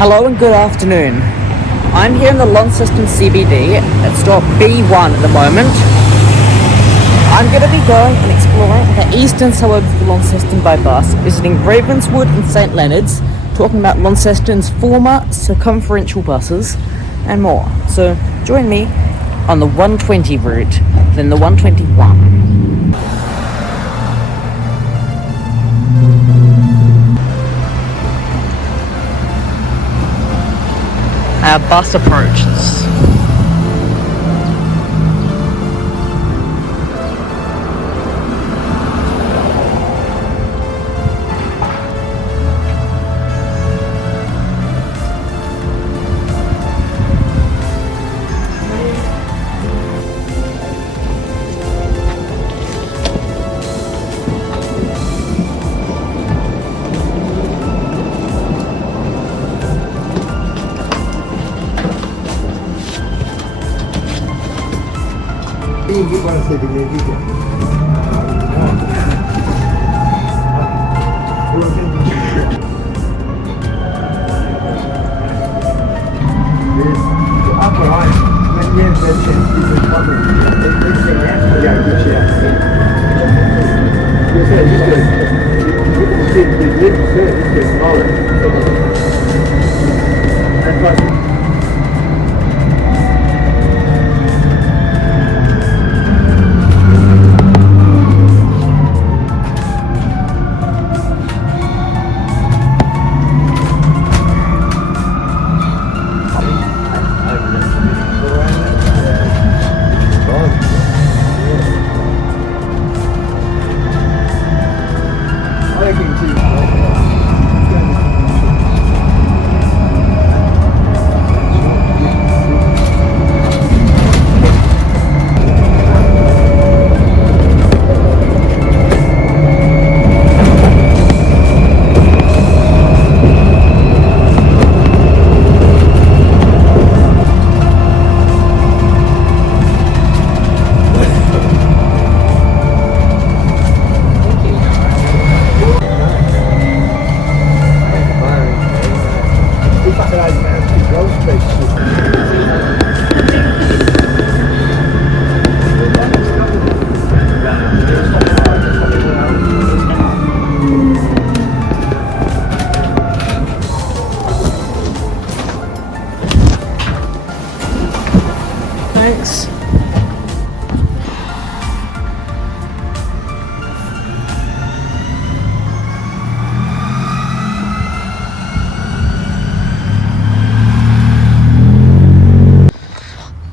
Hello and good afternoon. I'm here in the Launceston CBD at stop B1 at the moment. I'm going to be going and exploring the eastern suburbs of Launceston by bus, visiting Ravenswood and St Leonards, talking about Launceston's former circumferential buses and more. So join me on the 120 route, then the 121. Our bus approaches. Thanks.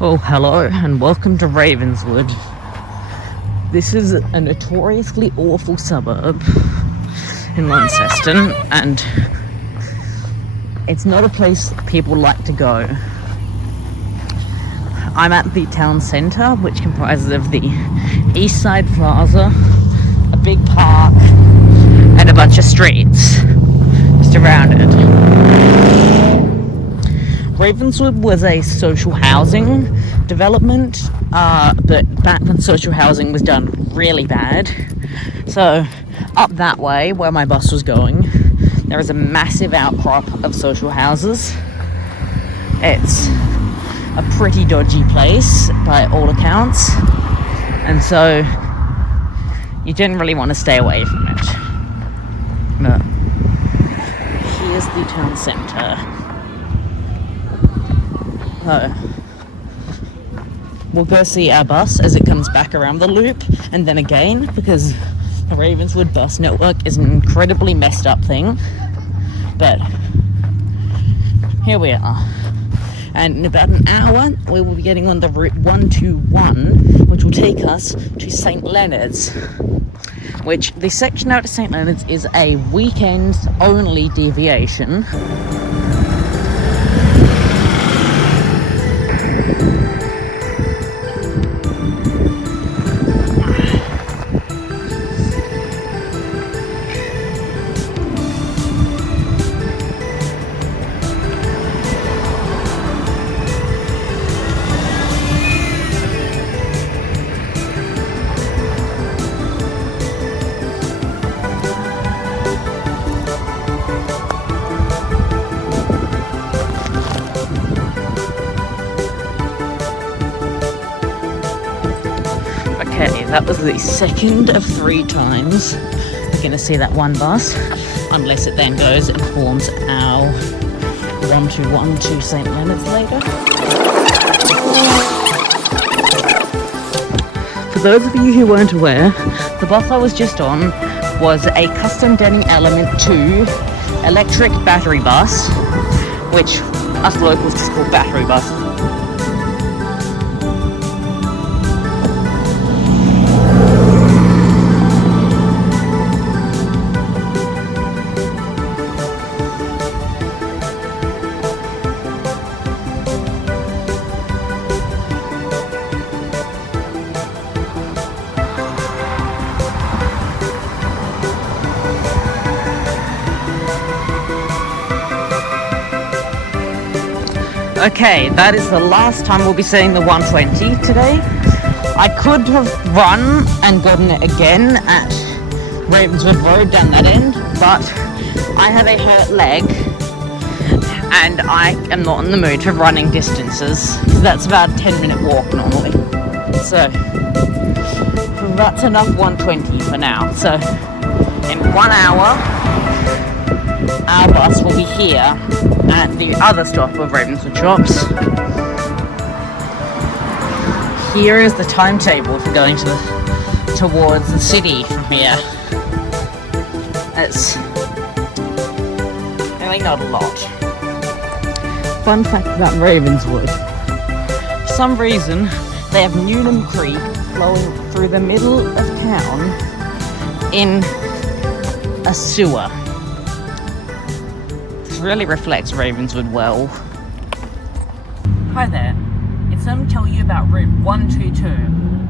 Oh, hello and welcome to Ravenswood. This is a notoriously awful suburb in Launceston, and it's not a place people like to go. I'm at the town centre, which comprises of the East Side Plaza, a big park, and a bunch of streets just around it. Ravenswood was a social housing development, but back when social housing was done really bad. So up that way, where my bus was going, there is a massive outcrop of social houses. It's a pretty dodgy place by all accounts, and so you generally want to stay away from it. But here's the town centre. So we'll go see our bus as it comes back around the loop, and then again, because the Ravenswood bus network is an incredibly messed up thing. But here we are. And in about an hour, we will be getting on the route 121, which will take us to St Leonards. Which, the section out to St Leonards is a weekends-only deviation. that was the second of 3 times we're going to see that one bus, unless it then goes and forms our 121 to St Leonards later. For those of you who weren't aware, the bus I was just on was a custom Denning Element 2 electric battery bus, which us locals just call battery bus. Okay, that is the last time we'll be seeing the 120 today. I could have run and gotten it again at Ravenswood Road down that end, but I have a hurt leg and I am not in the mood for running distances. That's about a 10-minute walk normally. So that's enough 120 for now. So in 1 hour, our bus will be here at the other stop of Ravenswood Shops. Here is the timetable for going towards the city from here. It's really not a lot. Fun fact about Ravenswood. For some reason, they have Newnham Creek flowing through the middle of town in a sewer. Really reflects Ravenswood well. Hi there, it's time to tell you about Route 122,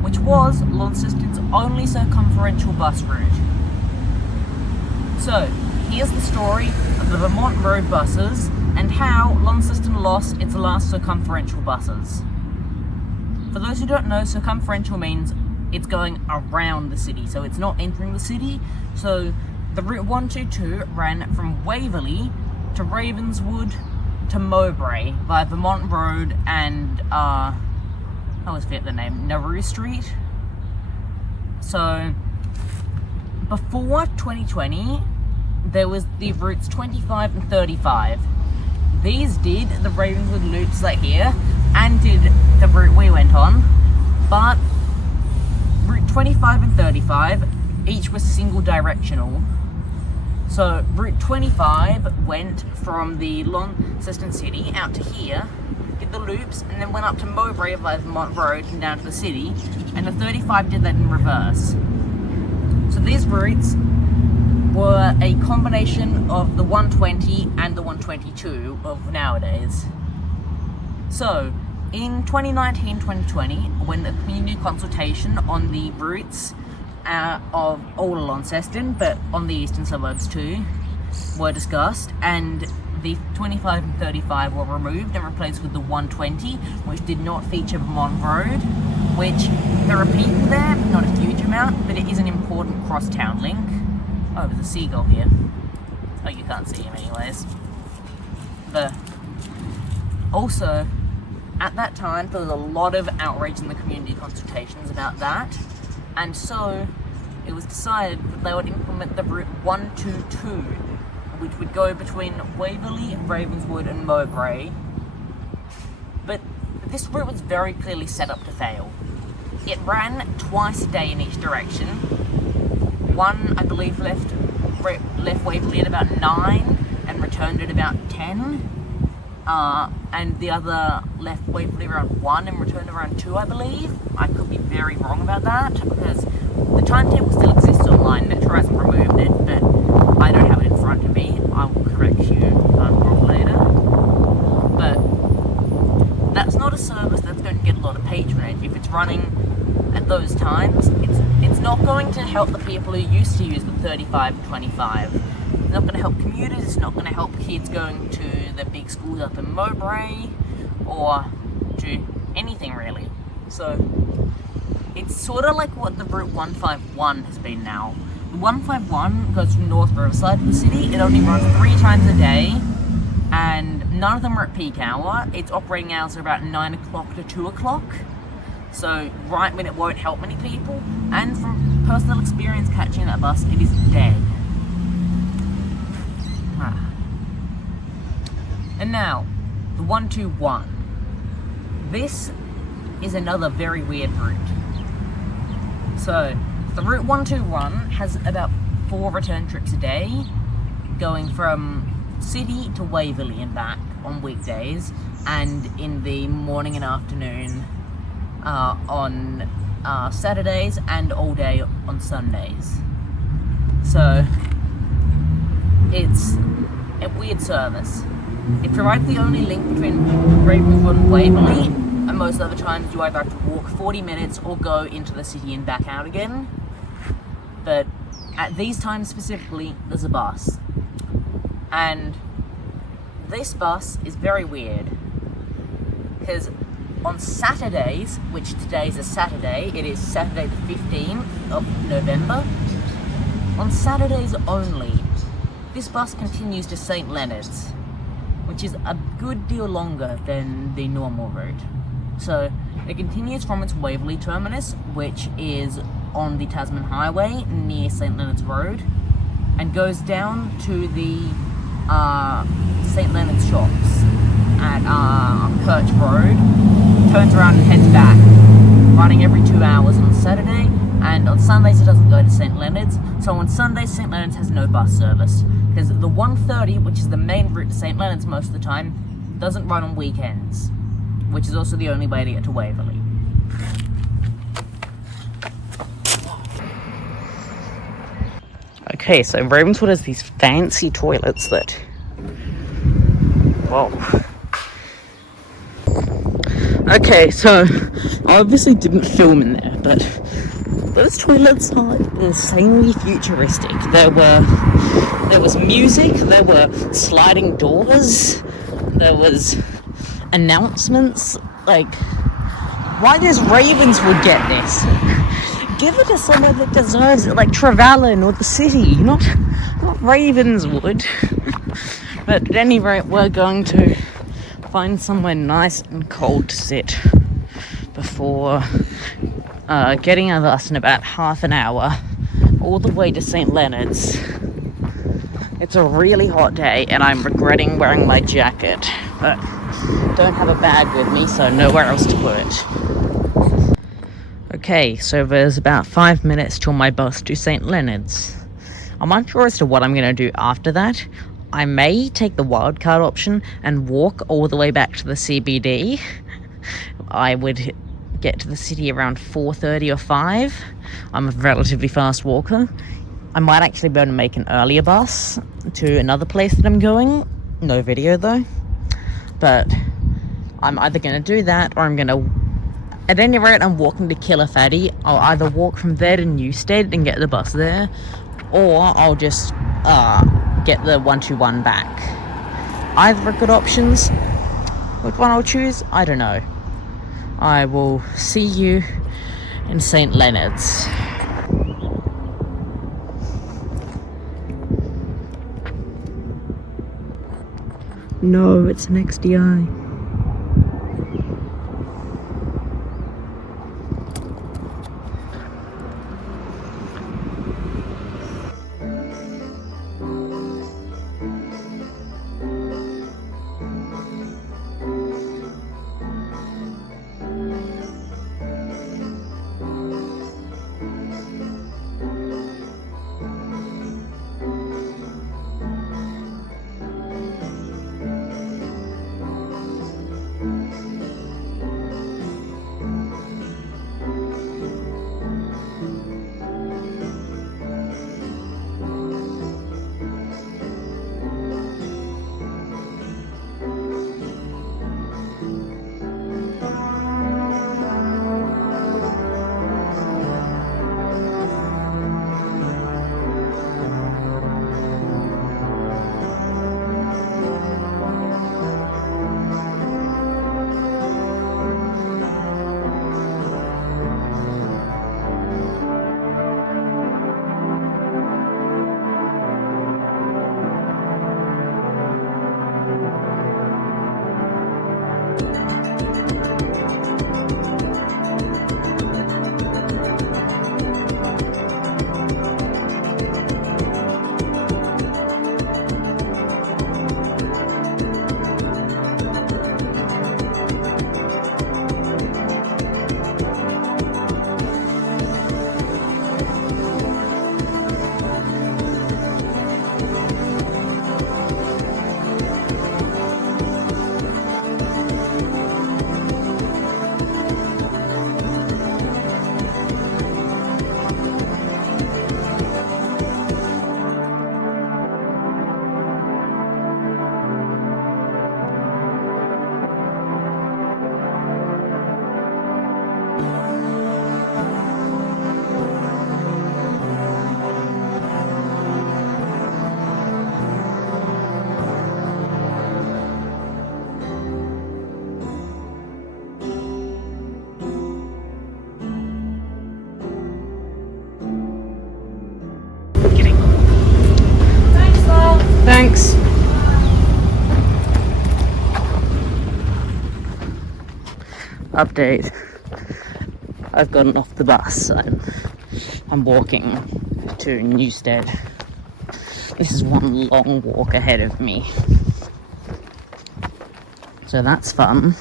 which was Launceston's only circumferential bus route. So, here's the story of the Vermont Road buses and how Launceston lost its last circumferential buses. For those who don't know, circumferential means it's going around the city, so it's not entering the city. So, the Route 122 ran from Waverley to Ravenswood to Mowbray via Vermont Road and I always forget the name, Nauru Street. So before 2020 there was the routes 25 and 35. These did the Ravenswood loops like here and did the route we went on, but Route 25 and 35 each was single directional. So Route 25 went from the Launceston city out to here, did the loops, and then went up to Mowbray via Vermont Road and down to the city, and the 35 did that in reverse. So these routes were a combination of the 120 and the 122 of nowadays. So in 2019-2020, when the community consultation on the routes of all of Launceston, but on the eastern suburbs too, were discussed, and the 25 and 35 were removed and replaced with the 120, which did not feature Vermont Road, which there are people there, but not a huge amount, but it is an important cross-town link. Oh, there's a seagull here. Oh, you can't see him anyways. Also, at that time, there was a lot of outrage in the community consultations about that. And so it was decided that they would implement the Route 122, which would go between Waverley, Ravenswood and Mowbray. But this route was very clearly set up to fail. It ran twice a day in each direction. One, I believe, left Waverley at about 9 and returned at about 10. And the other left Waverley around 1 and returned around 2, I believe. I could be very wrong about that, because the timetable still exists online. Metro hasn't removed it, but I don't have it in front of me. I will correct you if I'm wrong later. But that's not a service that's going to get a lot of patronage. If it's running at those times, it's not going to help the people who used to use the 35 and 25. It's not going to help commuters, it's not going to help kids going to the big schools up in Mowbray, or to anything really. So it's sort of like what the Route 151 has been now. The 151 goes from North Riverside to the city. It only runs 3 times a day, and none of them are at peak hour. Its operating hours are about 9 o'clock to 2 o'clock. So right when it won't help many people, and from personal experience catching that bus, it is dead. And now, the 121. This is another very weird route. So, the route 121 has about 4 return trips a day, going from City to Waverley and back on weekdays, and in the morning and afternoon on Saturdays, and all day on Sundays. So, it's a weird service. It provides the only link between Ravenswood and Waverley, and most other times you either have to walk 40 minutes or go into the city and back out again. But at these times specifically, there's a bus. And this bus is very weird, because on Saturdays, which today's a Saturday, it is Saturday the 15th of November, on Saturdays only, this bus continues to St. Leonards, which is a good deal longer than the normal route. So it continues from its Waverley terminus, which is on the Tasman Highway near St. Leonards Road, and goes down to the St. Leonards shops at Perch Road, turns around and heads back, running every 2 hours on Saturday, and on Sundays it doesn't go to St. Leonards. So on Sundays, St. Leonards has no bus service, because the 130, which is the main route to St. Leonards most of the time, doesn't run on weekends, which is also the only way to get to Waverley. Okay, so Ravenswood has these fancy toilets that... Whoa. Okay, so I obviously didn't film in there, but those toilets are insanely futuristic. There was music, there were sliding doors, there was announcements. Like, why does Ravenswood get this? Give it to somewhere that deserves it, like Trevelyan or the city, not Ravenswood. But at any rate, we're going to find somewhere nice and cold to sit before getting a bus in about half an hour all the way to St. Leonards. It's a really hot day and I'm regretting wearing my jacket, but don't have a bag with me, so nowhere else to put it. Okay, so there's about 5 minutes till my bus to St. Leonards. I'm unsure as to what I'm going to do after that. I may take the wildcard option and walk all the way back to the CBD. I would get to the city around 4:30 or 5. I'm a relatively fast walker. I might actually be able to make an earlier bus to another place that I'm going. No video though. But I'm either going to do that or I'm going to... At any rate, I'm walking to Killafatty. I'll either walk from there to Newstead and get the bus there, or I'll just get the 121 back. Either are good options. Which one I'll choose, I don't know. I will see you in St. Leonards. No, it's an XDI. Update. I've gotten off the bus. I'm walking to Newstead. This is one long walk ahead of me. So that's fun.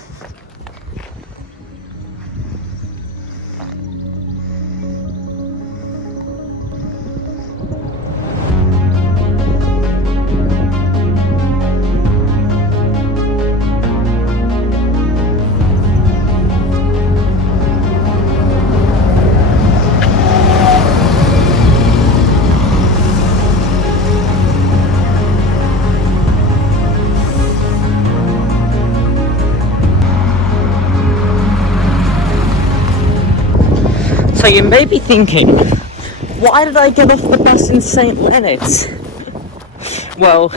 So you may be thinking, why did I get off the bus in St. Leonards? Well,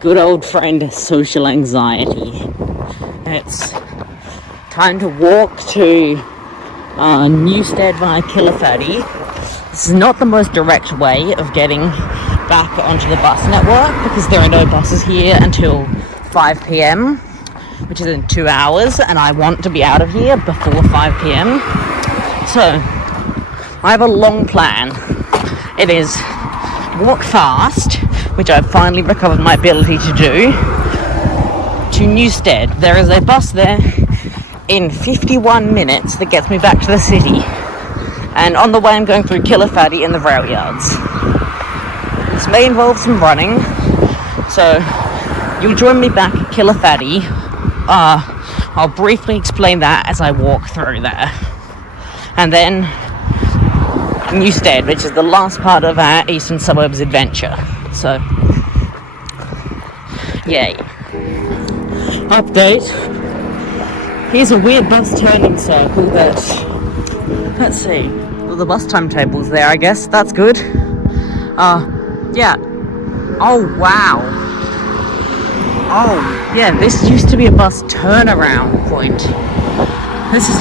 good old friend, social anxiety. It's time to walk to Newstead via Killafatty. This is not the most direct way of getting back onto the bus network because there are no buses here until 5 p.m, which is in 2 hours, and I want to be out of here before 5 p.m. So, I have a long plan. It is walk fast, which I've finally recovered my ability to do, to Newstead. There is a bus there in 51 minutes that gets me back to the city. And on the way I'm going through Killafatty and the rail yards. This may involve some running, so you'll join me back at Killafatty. I'll briefly explain that as I walk through there. And then Newstead, which is the last part of our eastern suburbs adventure. So, yay. Update. Here's a weird bus turning circle that, let's see, well, the bus timetable's there, I guess. That's good. Yeah. Oh, wow. Oh, yeah, this used to be a bus turnaround point. This is...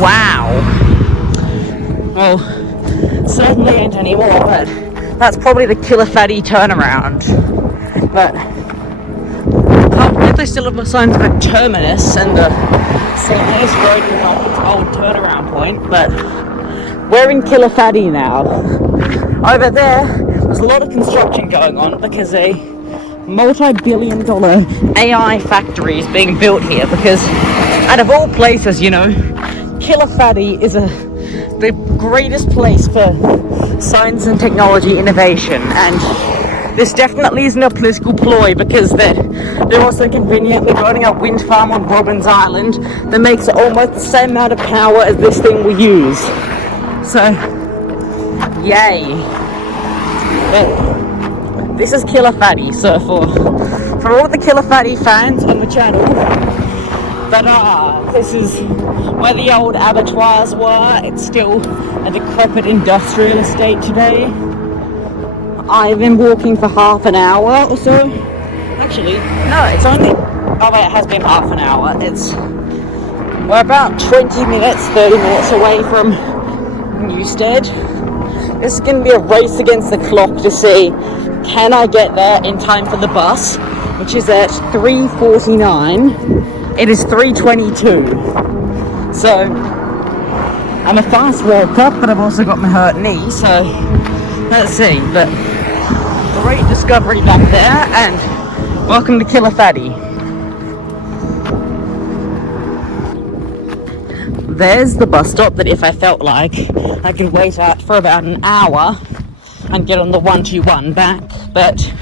wow. Well, certainly ain't anymore, but that's probably the Killafatty turnaround. But I can't believe they still have a sign for Terminus and the St. Louis Road is like its old turnaround point, but we're in Killafatty now. Over there's a lot of construction going on because a multi-billion-dollar AI factory is being built here because, out of all places, you know, Killafatty is the greatest place for science and technology innovation, and this definitely isn't a political ploy because they're also conveniently building a wind farm on Robbins Island that makes almost the same amount of power as this thing will use. So, yay. But this is Killafatty, so for all the Killafatty fans on the channel, but this is where the old abattoirs were. It's still a decrepit industrial estate today. I've been walking for half an hour or so. Actually, no, it's only... oh wait, it has been half an hour. We're about 20 minutes, 30 minutes away from Newstead. This is going to be a race against the clock to see, can I get there in time for the bus, which is at 3:49. It is 3:22. So, I'm a fast walker, but I've also got my hurt knee, so let's see. But great discovery back there, and welcome to Killafatty. There's the bus stop that if I felt like I could wait at for about an hour and get on the 121 back, but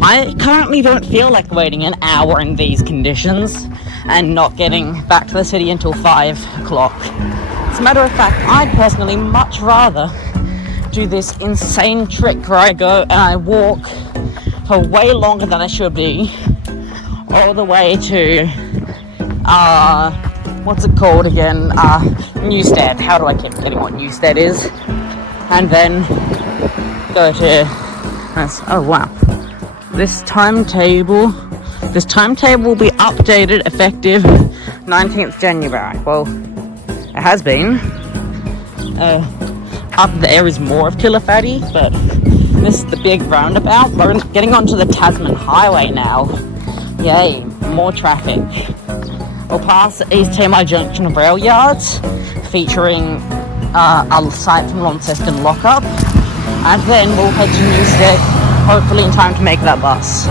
I currently don't feel like waiting an hour in these conditions and not getting back to the city until 5 o'clock. As a matter of fact, I'd personally much rather do this insane trick where I go and I walk for way longer than I should be, all the way to, what's it called again? Newstead. How do I keep forgetting what Newstead is? And then go to, oh wow. This timetable will be updated effective 19th January. Well, it has been. Up there is more of Killafatty, but this is the big roundabout. We're getting onto the Tasman highway now. Yay, more traffic. We'll pass East Tamar Junction of rail yards, featuring a site from Launceston lockup, and then we'll head to Newstead, hopefully in time to make that bus.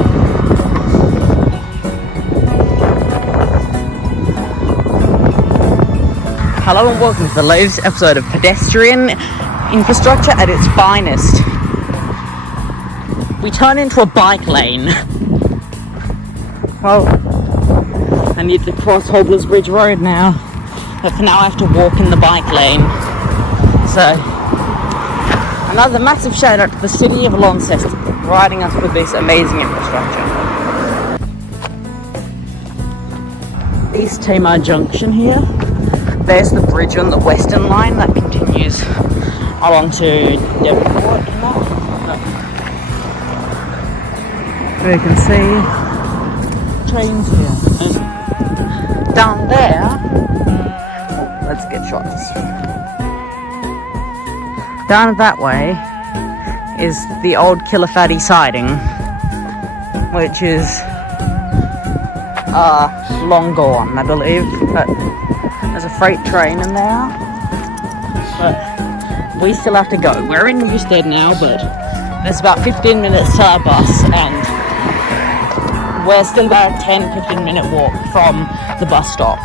Hello and welcome to the latest episode of Pedestrian Infrastructure at its finest. We turn into a bike lane. Well, I need to cross Hobler's Bridge Road now, but for now I have to walk in the bike lane. So, another massive shout out to the city of Launceston for providing us with this amazing infrastructure. East Tamar Junction here. There's the bridge on the Western line that continues along to Devonport. You can see trains here. And down there, let's get shots. Down that way is the old Killafatty siding, which is long gone, I believe. But there's a freight train in there, but we still have to go. We're in Newstead now, but there's about 15 minutes to our bus, and we're still about a 10-15 minute walk from the bus stop.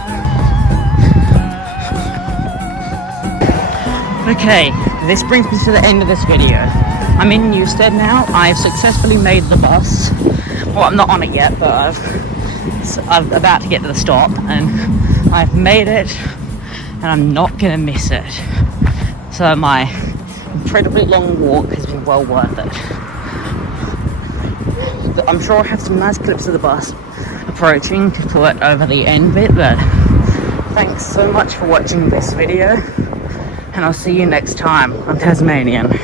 Okay, this brings me to the end of this video. I'm in Newstead now. I've successfully made the bus. Well, I'm not on it yet, but I'm about to get to the stop, and I've made it, and I'm not gonna miss it. So my incredibly long walk has been well worth it. I'm sure I have some nice clips of the bus approaching to put over the end bit, but thanks so much for watching this video, and I'll see you next time on Tasmanian.